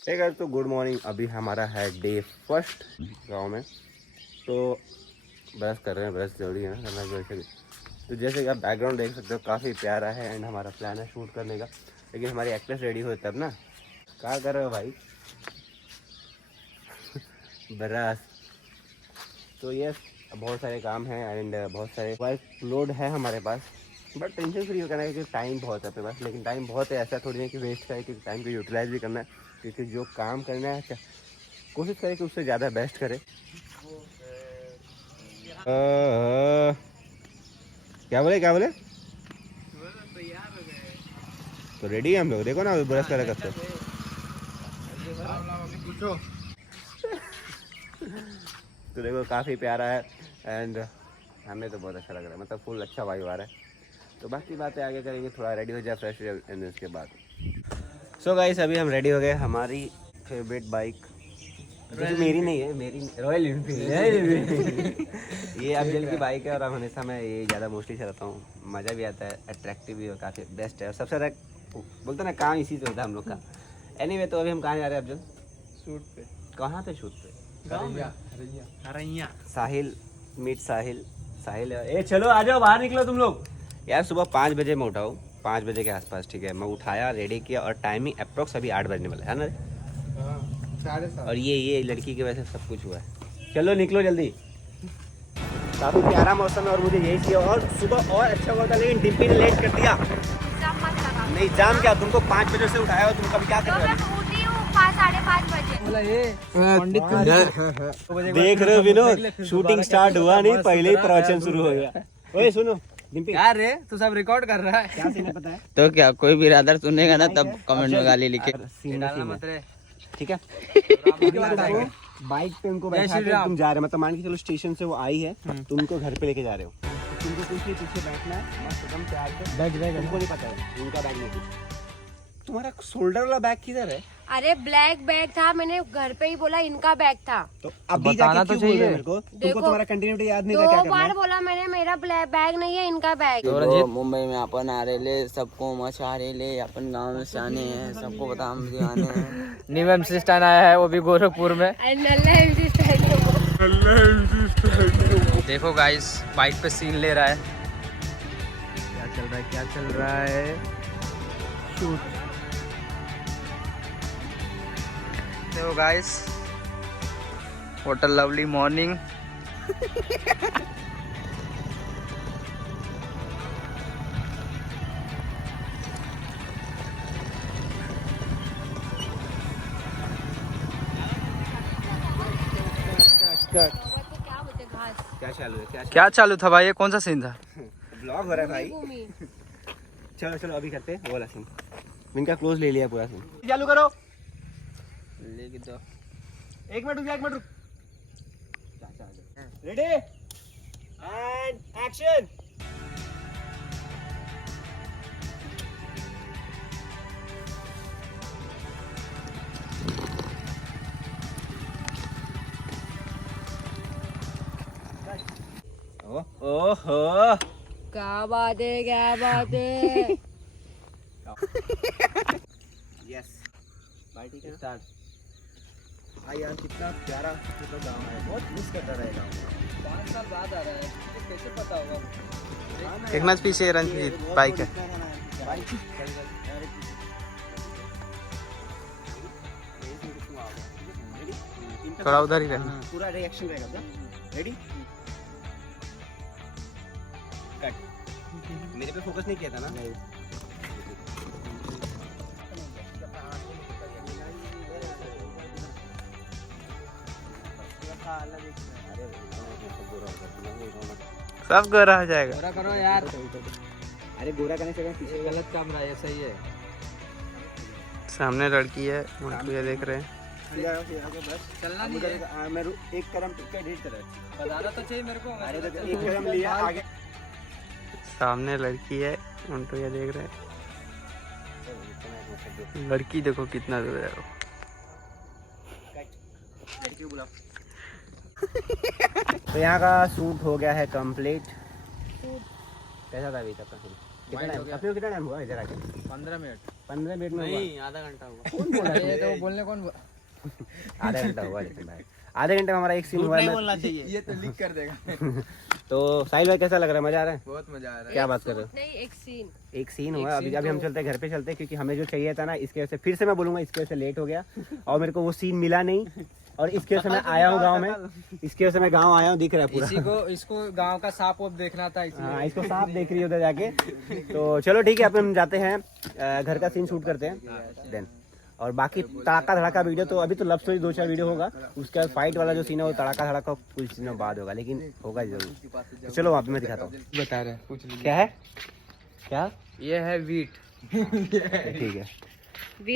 एक तो good morning. अभी हमारा है डे फर्स्ट गांव में, तो ब्रश कर रहे हैं। ब्रश जरूरी है ना करना वैसे भी। तो जैसे कि आप बैकग्राउंड देख सकते हो काफ़ी प्यारा है एंड हमारा प्लान है शूट करने का, लेकिन हमारी एक्ट्रेस रेडी हो तब ना। क्या कर रहे हो भाई? ब्रश। तो ये बहुत सारे काम हैं एंड बहुत सारे वर्क लोड है हमारे पास, बट टेंशन फ्री करना है क्योंकि टाइम बहुत है अपने पास। लेकिन टाइम बहुत है, ऐसा थोड़ी नहीं कि वेस्ट करे, क्योंकि टाइम को यूटिलाइज भी करना है। क्योंकि जो काम करना है कोशिश करें कि उससे ज़्यादा बेस्ट करें। क्या बोले क्या बोले? तो रेडी है हम लोग, देखो ना अभी ब्रश कर करते। तो देखो काफ़ी प्यारा है एंड हमें तो बहुत अच्छा लग रहा है, मतलब फुल अच्छा वाइब आ रहा है। तो बाकी बातें आगे करेंगे, थोड़ा रेडी हो जाए फ्रेश हो जाए एंड उसके बाद। सो गाइस अभी हम रेडी हो गए। हमारी फेवरेट बाइक जो मेरी नहीं है, मेरी रॉयल इनफील्ड है। ये अफजल की बाइक है और अब हमेशा मैं ये ज़्यादा मोस्टली चलाता हूँ। मज़ा भी आता है, अट्रैक्टिव भी और काफ़ी बेस्ट है। और सबसे ज़्यादा बोलते ना काम इसी से होता है हम लोग का। एनीवे तो अभी हम कहाँ जा रहे हैं अफजल? शूट पे। कहाँ पे शूट पे? हरैया साहिल मीट साहिल। साहिल ए चलो आ जाओ, बाहर निकलो तुम लोग। यार सुबह 5 बजे मैं उठा हूँ, 5 बजे के आसपास, ठीक है। मैं उठाया, रेडी किया और टाइमिंग अप्रोक्स अभी 8 बजने वाला है ना। 7:30। और ये लड़की की वजह से सब कुछ हुआ है। चलो निकलो जल्दी। काफ़ी प्यारा मौसम है और मुझे यही चाहिए। और सुबह और अच्छा हुआ था, लेकिन डिम्पी ने लेट कर दिया। नहीं जाम क्या, तुमको 5 बजे से उठाया हो, तुम कभी क्या कर रहे हो? 5:30 बजे। देख रहे हो विनोद, शूटिंग स्टार्ट हुआ नहीं, पहले ही प्रवचन शुरू हो गया। ओए सुनो डिम्पी, क्या रे तू सब रिकॉर्ड कर रहा है? क्या सीन है पता है? तो क्या कोई भी रादर सुनेगा ना तब कमेंट में गाली लिखे। सीन डालना सीन मत है, रे। ठीक है। बताएगा। बाइक पे उनको जय बैठा श्री के राम। तुम जा रहे हो, मतलब मान के चलो स्टेशन से वो आई है, तुमको घर पे लेके जा रहे हो। तुमको कुछ नहीं, पीछे बैठना है मस्त एकदम प्यार से। बैग तुमको नहीं पता है उनका बैग नहीं कुछ। तुम्हारा शोल्डर वाला बैग किधर है? अरे ब्लैक बैग था, मैंने घर पे ही बोला इनका बैग था। तो अभी बताना जाके तो क्यों बोल रहे हो चाहिए। मेरे को? तुमको देखो, तुम्हारा कंटिन्यूटी याद नहीं रहा क्या 2 करना बार है? बोला मैंने, मेरा ब्लैक बैग नहीं है, इनका बैग। तो मुंबई में अपन आ रहे ले, सबको मचा रहे ले, अपन गांव में शाने हैं, सबको पता हम भी आने हैं। न्यू MC स्टैंड आया है, वो भी गोरखपुर में। नल्ला MC स्टाइल है वो। देखो गाइस बाइक पे सीन ले रहा है। क्या चल रहा है, क्या चल रहा है? शूट। देखो guys, what a lovely morning. क्या बोलते घास। क्या चालू है? क्या चालू था भाई? ये कौन सा सीन था? ब्लॉग हो रहा है भाई। भूमि। चलो चलो अभी करते हैं वो वाला सीन। इनका क्लोज ले लिया पूरा सीन। चालू करो। लेके तो 1 मिनट रुक जा, 1 मिनट रुक। Ready and action. ओहो क्या बात है, क्या बात है। यस भाई ठीक है स्टार्ट। भाई यार कितना प्यारा मतलब गाँव है, बहुत मिस करता रहा है गाँव। 5 साल बाद आ रहा है, तुझे कैसे पता होगा? एक मैच पीछे रंजीत बाइक है। थोड़ा उधर ही रहना। पूरा रिएक्शन रहेगा। Ready cut. मेरे पे फोकस नहीं किया था ना? सब गोरा हो जाएगा। पूरा करो यार। अरे गोरा करने से पीछे ये गलत काम रहा है, सही है। सामने लड़की है, मोन्टू ये देख रहे हैं। चलना नहीं है। मैं एक कदम टिक कर डेट कर बताना तो चाहिए मेरे को। अरे तो एक कदम लिया आगे। सामने लड़की है, मोन्टू ये देख रहे हैं। लड़की देखो कितना दूर है वो। तो यहाँ का शूट हो गया है कंप्लीट। कैसा था अभी तक का? कितना टाइम हुआ इधर आके? 15 मिनट 15 मिनट में नहीं आधा घंटा हुआ। कौन बोला ये तो बोलने कौन आधा घंटा हुआ लेकिन भाई आधे घंटे में हमारा एक सीन हुआ है। बोलना चाहिए। ये तो लीक कर देगा। तो साहिल भाई कैसा लग रहा है? मजा आ रहा है? बहुत मजा आ रहा है। क्या बात कर रहे हो? नहीं, एक सीन। एक सीन हुआ अभी अभी हम चलते हैं घर पे चलते हैं क्योंकि हमें जो चाहिए था ना इसके वजह से फिर से मैं बोलूंगा इसके वजह से लेट हो गया और मेरे को वो सीन मिला नहीं और इसके वजह से मैं आया हूँ गाँव में। इसके वजह से मैं गाँव आया हूँ, दिख रहा है पूरा। इसको गांव का सांप वाप देखना था हाँ इसको सांप देख रही है उधर जाके। तो चलो ठीक है अब हम जाते हैं घर का सीन शूट करते हैं देन। और बाकी तड़ाका धड़ाका वीडियो तो अभी तो लव स्टोरी 2-4 वीडियो होगा। उसके बाद फाइट वाला जो सीन है वो तड़ाका धड़ाका कुछ दिनों बाद होगा लेकिन होगा जरूर। तो चलो वहाँ पे मैं दिखाता हूँ। बता रहे पूछ लीजिए। क्या है क्या? ये है वीट। ठीक है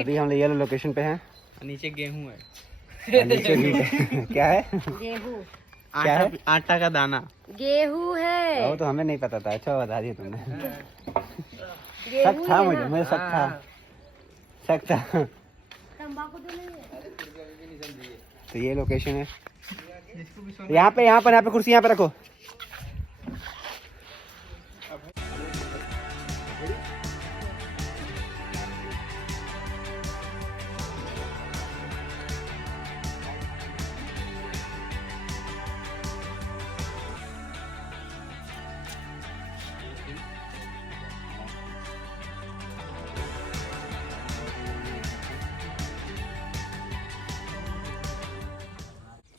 अभी हम येलो लोकेशन पे हैं। नीचे गेहूं है। और नीचे भी है। क्या है? गेहूँ। क्या है? आटा का दाना। गेहूँ है। वो तो हमें नहीं पता था। अच्छा बता दिया तुमने। गेहूँ शक था है मुझे, ना? मुझे शक था। तंबाकू तो नहीं है। तो ये लोकेशन है। यहाँ पे कुर्सी यहाँ पे रखो।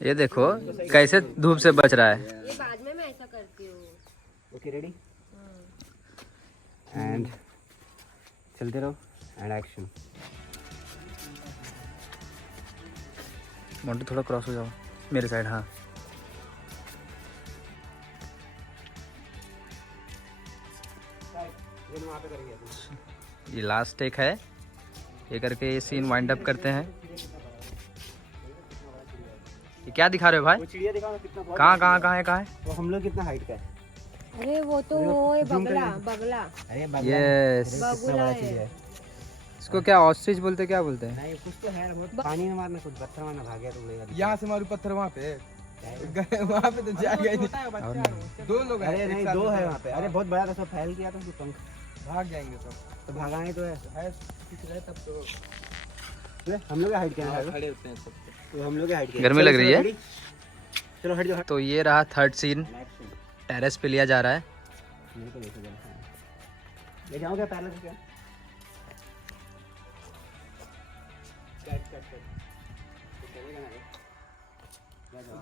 ये देखो कैसे धूप से बच रहा है। ये बाद में मैं ऐसा करती हूँ। ओके रेडी एंड चलते रहो एंड एक्शन। मोंटू थोड़ा क्रॉस हो जाओ मेरे साइड। हाँ ये लास्ट टेक है। ये करके ये सीन वाइंड अप करते हैं। ये क्या दिखा रहे हो भाई? वो चिड़िया दिखाओ ना कितना बहुत कहाँ है? वो हम लोग कितना हाइट का है? अरे वो तो वो है बगला। अरे यस। कितना बड़ा चिड़िया है। इसको क्या ऑस्ट्रिच बोलते क्या बोलते हैं? नहीं कुछ तो है बहुत। पानी में मारना कुछ पत्थर मारना भाग गया तुम लोग। यहाँ से मारू पत्थर वहाँ पे वहाँ पे तो जाएगा ही नहीं। 2 लोग हैं। अरे नहीं 2 है वहाँ पे। अरे बहुत बड़ा था सब फैल गया था तो पंख भाग जाएंगे तो भागाएंगे तो है तब तो हम लोग हाइट क्या है? खड़े होते हैं सब। तो हम लोग हाइट क्या? गर्मी लग रही है। चलो हट जाओ। तो ये रहा थर्ड सीन। टेरेस पे लिया जा रहा है। मेरे को देखो जरा। ले जाओ क्या पैरल क्या?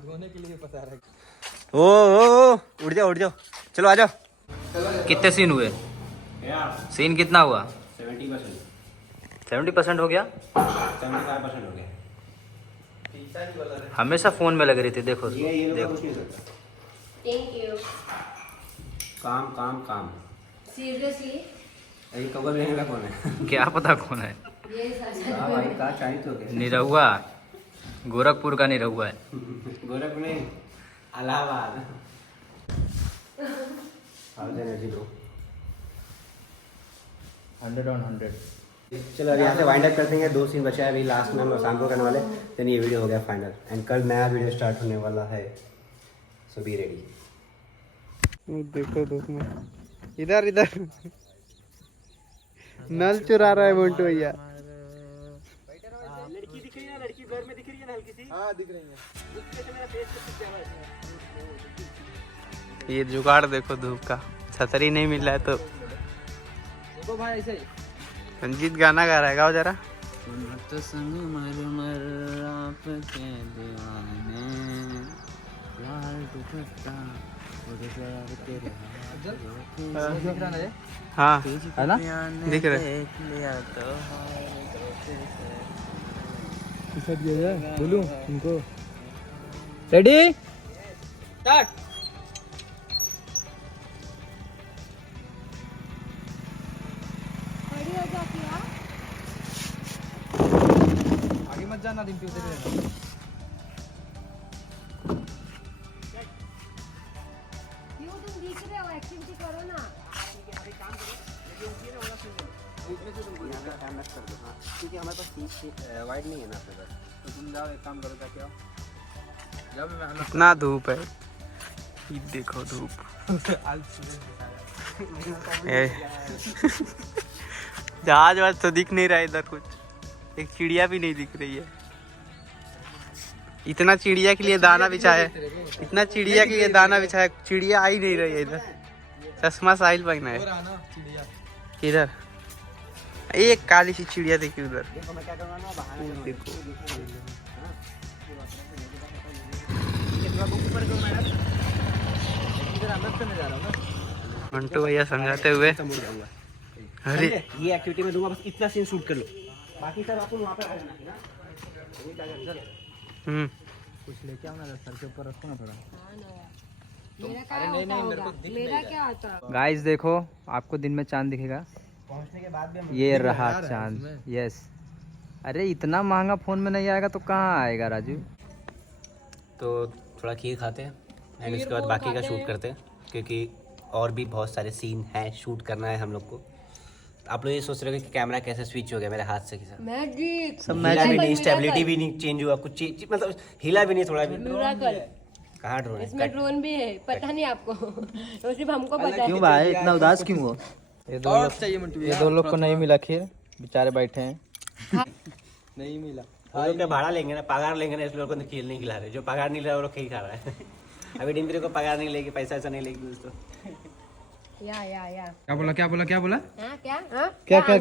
धोने के लिए पता है। ओ उठ जाओ चलो आ जाओ। कितने सीन हुए? सीन कितना हुआ? 70% हो गया। 75% हो गया। हमेशा फोन में लग रही थी। देखो ये देखो थैंक यू। काम सीरियसली ये कवर लेने का कौन है? क्या पता कौन है। ये सच भाई का चाहिए तो क्या? निरहुआ गोरखपुर का निरहुआ है। गोरखपुर नहीं इलाहाबाद। Energy bro 100 on 100। चलो अभी यहाँ से वाइंड अप करते हैं। 2 सीन बचा है अभी लास्ट में हम शाम को करने वाले। देन ये वीडियो हो गया फाइनल एंड कल नया वीडियो स्टार्ट होने वाला है। सो बी रेडी। देखो दोस्तों इधर नल चुरा रहा है मोंटू भैया। लड़की दिख रही है ना? लड़की घर में दिख रही है ना हल्की सी? हाँ दिख रही है। उसके से मेरा फेस ये जुगाड़ देखो धूप का। छतरी नहीं मिल रहा है तो देखो भाई ऐसे ही रंजीत गाना गा रहा है। गाओ जरा। तो संग मर आपके दीवाने लाल दुपट्टा दिख रहा है। हाँ है ना? दिख रहा है। बोलूं उनको रेडी स्टार्ट। खड़ी हो जाती है। आगे मत जाना दिन पे उधर रहना। क्यों तुम दिख रहे हो? एक्टिविटी करो ना। क्योंकि हमारे पास वाइड नहीं है ना अपने पास। तो तुम जाओ एक काम करो क्या क्या जब मैं इतना धूप है। ये देखो धूप। जहाज वाज तो दिख नहीं रहा है इधर, कुछ एक चिड़िया भी नहीं दिख रही है। इतना चिड़िया के लिए दाना बिछाया, इतना चिड़िया के लिए दाना बिछाया, चिड़िया आ ही नहीं रही है इधर। चश्मा साहिल पहना है। किधर? एक काली सी चिड़िया देखी उधर। देखो मंटू भैया समझाते हुए, अरे ये एक्टिविटी में दूंगा, बस इतना सीन शूट कर लो, बाकी सब आपको वहाँ पे आ जाना है ना। कुछ लेके आओ ना सर के ऊपर रखो ना थोड़ा। मेरा क्या आता? गाइस देखो, आपको दिन में चांद दिखेगा। पहुँचने के बाद भी हम ये रहा चांद। यस, अरे इतना महंगा फोन में नहीं आएगा तो कहाँ आएगा राजू? तो थोड़ा खीर खाते हैं एंड उसके बाद बाकी का शूट करते हैं, क्योंकि और भी बहुत सारे सीन हैं शूट करना है हम लोग को। आप लोग ये सोच रहे हो कि कैमरा कैसे स्विच हो गया मेरे हाथ से कि सर मैजिक, सब हिला भी नहीं, स्टेबिलिटी भी नहीं चेंज हुआ, कुछ चीज मतलब हिला भी नहीं थोड़ा भी। मिरेकल। कहाँ ड्रोन है? इसमें ड्रोन भी है, पता नहीं आपको। तो सिर्फ हमको पता है। क्यों भाई इतना उदास क्यों हो? ये दो लोग को नहीं मिला खीर, बेचारे बैठे हैं। नहीं मिला। वो लोग क्या भाड़ा लेंगे ना, पगार लेंगे ना, इस लोगों को खीर नहीं खिला रहे। जो पगार नहीं ले रहा वो लोग खीर खा रहा है। अभी डिम्पी को पगार नहीं लेगी, पैसा ऐसा नहीं लेगी दोस्तों। या क्या बोला? हाँ, क्या क्या मैं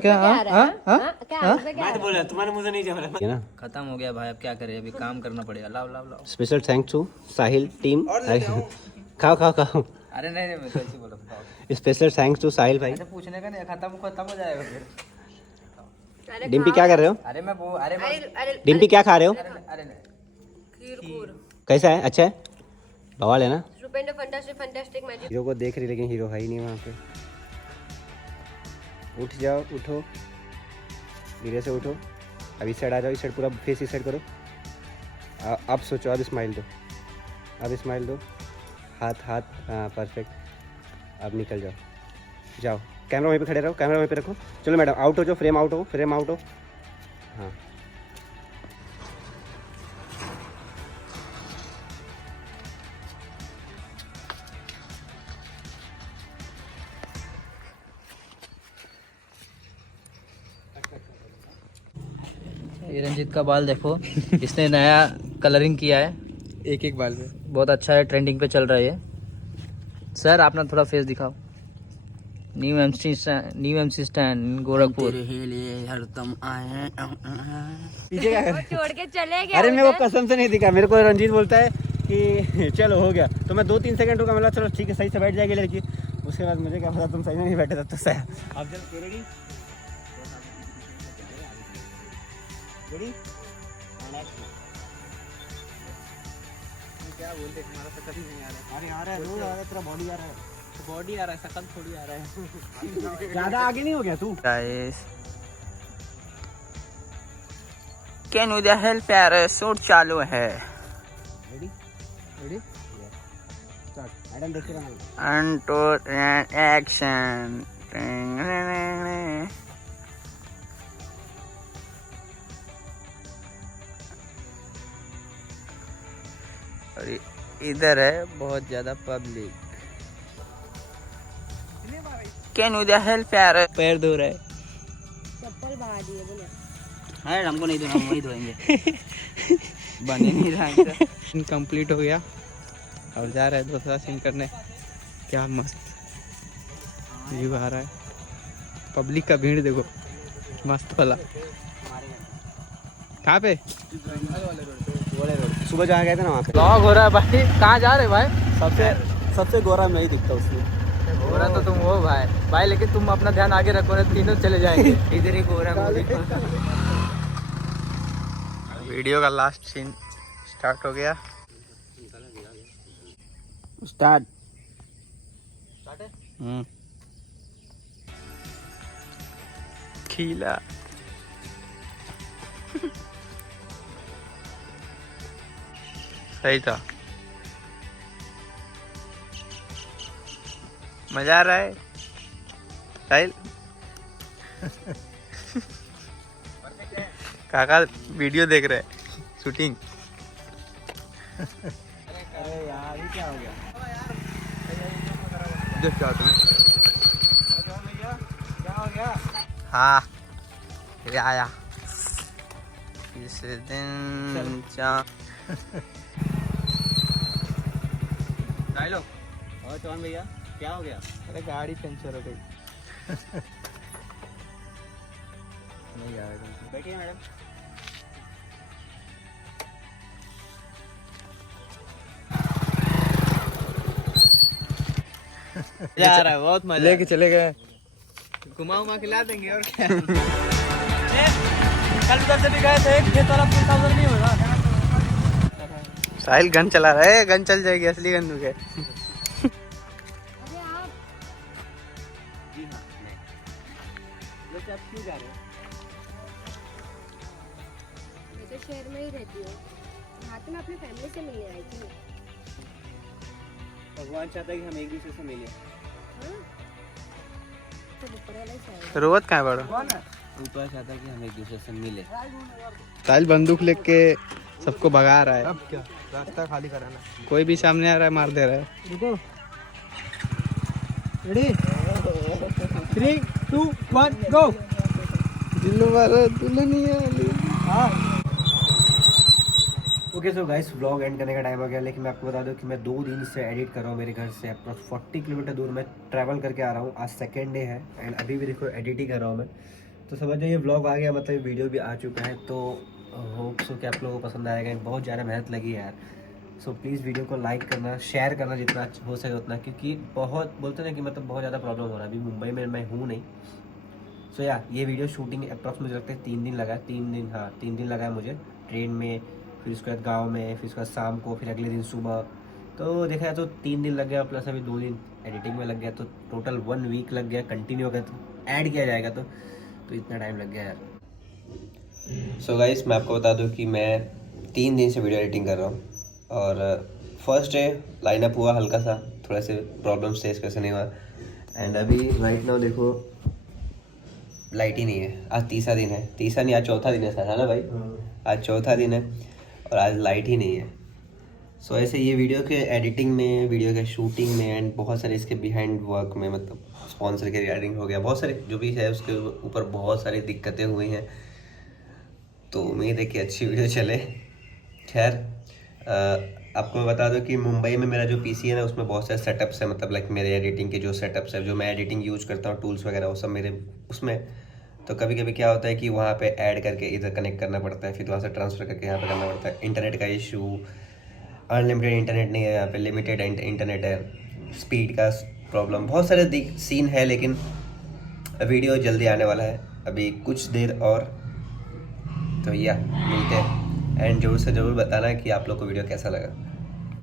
तो बोल रहा तुम्हारे मुंह से नहीं जम रहा ना। खत्म हो गया भाई, अब क्या करें, अभी काम करना पड़ेगा। लाओ लाओ लाओ। Special thanks to Sahil team. खाओ खाओ खाओ। अरे नहीं मैं तो ऐसे बोला। स्पेशल थैंक्स टू साहिल भाई। ऐसे पूछने का नहीं, खत्म हो जाएगा फिर। डिम्पी क्या कर रहे हो? अरे डिम्पी क्या खा रहे हो? अरे खीर कैसा है? अच्छा है? बवाल है ना? स्टुपेंडो, फैंटास्टिक मैजिक। हीरो को देख रही लेकिन हीरो है ही नहीं वहाँ पे। उठ जाओ, उठो, धीरे से उठो। अब इस साइड आ जाओ, इस साइड पूरा फेस इस साइड करो। अब सोचो, अब स्माइल दो, अब स्माइल दो। हाथ हाँ परफेक्ट। अब निकल जाओ, जाओ। कैमरा वहीं पे खड़े रहो, कैमरा वहीं पे रखो। चलो मैडम आउट हो जाओ, फ्रेम आउट हो, फ्रेम आउट हो। हाँ ये रंजीत का बाल देखो, इसने नया कलरिंग किया है। एक बाल पे बहुत अच्छा है, ट्रेंडिंग पे चल रहा है ये। सर अपना थोड़ा फेस दिखाओ। New MC stand Gorakhpur. हरदम आए। छोड़ के चले गए। अरे मेरे को कसम से नहीं दिखा, मेरे को रंजीत बोलता है कि चलो हो गया, तो मैं 2-3 सेकंड रुका, मतलब चलो ठीक है सही से बैठ जाएगी लड़की। उसके बाद मुझे क्या पता तुम सही में नहीं बैठे, तब तो सही। अब जब रेडी रेडी क्या बोलते, तुम्हारा शकल ही नहीं आ रहा है। अरे आ रहा है, रोज आ रहा है, तेरा बॉडी आ रहा है। बॉडी आ रहा है, शकल थोड़ी आ रहा है। ज्यादा आगे नहीं हो गया तू? गाइस कैन यू हेल्प यार, शूट चालू है। Ready ready start. मैडम देखते रहना। And to action. और इधर है बहुत ज्यादा पब्लिक। कैन यू हेल्प यार, पैर धो रहा है। चप्पल बाहर दिए बोले। अरे हमको नहीं धोना, हम वही धोएंगे। बने नहीं रहा इनका। कंप्लीट हो गया, अब जा रहा है दूसरा सीन करने। क्या मस्त व्यू आ रहा है, पब्लिक का भीड़ देखो, मस्त वाला। कहाँ पे? सुबह जहाँ गए थे ना वहाँ पे ब्लॉग हो रहा है भाई। कहाँ जा रहे भाई? सबसे गोरा मैं ही दिखता उसमें। गोरा तो तुम हो भाई, लेकिन तुम अपना ध्यान आगे रखो ना, तीनों चले जाएंगे। इधर ही गोरा वीडियो का लास्ट सीन स्टार्ट हो गया। स्टार्ट। खीला सही था, मजा आ रहा है साहिल। काका वीडियो देख रहे हैं, शूटिंग। अरे यार ये क्या हो गया? देख क्या तुम हाँ ये आया इस दिन डायलॉग और चौहान भैया क्या हो गया? अरे गाड़ी पंचर हो गई। नहीं यार बैठिए मैडम। जा रहा है बहुत मजा लेके चले गए घुमा उमा खिला देंगे और क्या। कल उधर से भी गए थे खेत वाला पुल था उधर नहीं हो रहा। साहिल गन चला रहा है गन चल जाएगी असली गन के। अरे आप जी हाँ मैं। वैसे आप क्यों जा रहे हो? मैं तो शहर में ही रहती हूँ, यहाँ तो मैं अपनी फैमिली से मिलने आई थी। भगवान चाहता है कि हम एक दूसरे से मिले। हाँ? तो ऊपर वाला ही शायद। रोवत कहाँ है बड़ा? ऊपर चाहता है कि हम एक दूसरे से मिले। साहिल बंदूक लेके सबको भगा रहा है। अब क्या रास्ता खाली कराना। कोई भी सामने आ रहा है मार दे रहा है। रुको रेडी 3 2 1 गो। दिल्लू वाला Dulhania okay so guys vlog and करने का टाइम हो गया, लेकिन मैं आपको बता दूं कि मैं 2 दिन से एडिट कर रहा हूँ। मेरे घर से अप्रॉक्स 40 किलोमीटर दूर मैं ट्रैवल करके आ रहा हूँ। आज सेकेंड डे है एंड अभी भी देखो एडिट ही कर रहा हूँ मैं। तो समझ जाइए व्लॉग आ गया, मतलब वीडियो भी आ चुका है। तो होप सो कि आप लोगों को पसंद आएगा। बहुत ज़्यादा मेहनत लगी है यार। सो प्लीज़ वीडियो को लाइक करना, शेयर करना जितना हो सके उतना, क्योंकि बहुत बोलते हैं कि मतलब बहुत ज़्यादा प्रॉब्लम हो रहा है। अभी मुंबई में मैं हूँ नहीं। सो यार ये वीडियो शूटिंग अप्रॉक्स मुझे लगता है 3 दिन लगा है। 3 दिन, हाँ 3 दिन लगा है मुझे ट्रेन में, फिर उसके बाद गाँव में, फिर उसके बाद शाम को, फिर अगले दिन सुबह। तो देखा जाए तो 3 दिन लग गया, प्लस अभी 2 दिन एडिटिंग में लग गया। तो टोटल 1 वीक लग गया कंटिन्यू अगर ऐड किया जाएगा तो इतना टाइम लग गया यार। सो गाइस मैं आपको बता दूं कि मैं 3 दिन से वीडियो एडिटिंग कर रहा हूँ। और फर्स्ट डे लाइनअप हुआ हल्का सा, थोड़ा से प्रॉब्लम्स थे इस वजह से नहीं हुआ। एंड अभी राइट नाउ देखो लाइट ही नहीं है। आज तीसरा दिन है, तीसरा नहीं आज चौथा दिन है शायद, है ना भाई? आज चौथा दिन है और आज लाइट ही नहीं है। सो ऐसे ये वीडियो के एडिटिंग में, वीडियो के शूटिंग में एंड बहुत सारे इसके बिहाइंड वर्क में, मतलब स्पॉन्सर के रिगार्डिंग हो गया, बहुत सारे जो भी है उसके ऊपर बहुत सारी दिक्कतें हुई हैं। तो उम्मीद है कि अच्छी वीडियो चले। खैर आपको मैं बता दूं कि मुंबई में मेरा जो पीसी है ना उसमें बहुत सारे सेटअप्स हैं, मतलब लाइक मेरे एडिटिंग के जो सेटअप्स है, जो मैं एडिटिंग यूज़ करता हूँ टूल्स वगैरह वो सब मेरे उसमें। तो कभी कभी क्या होता है कि वहाँ पे ऐड करके इधर कनेक्ट करना पड़ता है, फिर वहाँ से ट्रांसफ़र करके यहाँ पे करना पड़ता है। इंटरनेट का इशू, अनलिमिटेड इंटरनेट नहीं है यहाँ पे, लिमिटेड इंटरनेट है, स्पीड का प्रॉब्लम, बहुत सारे सीन है। लेकिन वीडियो जल्दी आने वाला है, अभी कुछ देर और। तो या मिलते हैं एंड ज़रूर से ज़रूर बताना कि आप लोग को वीडियो कैसा लगा।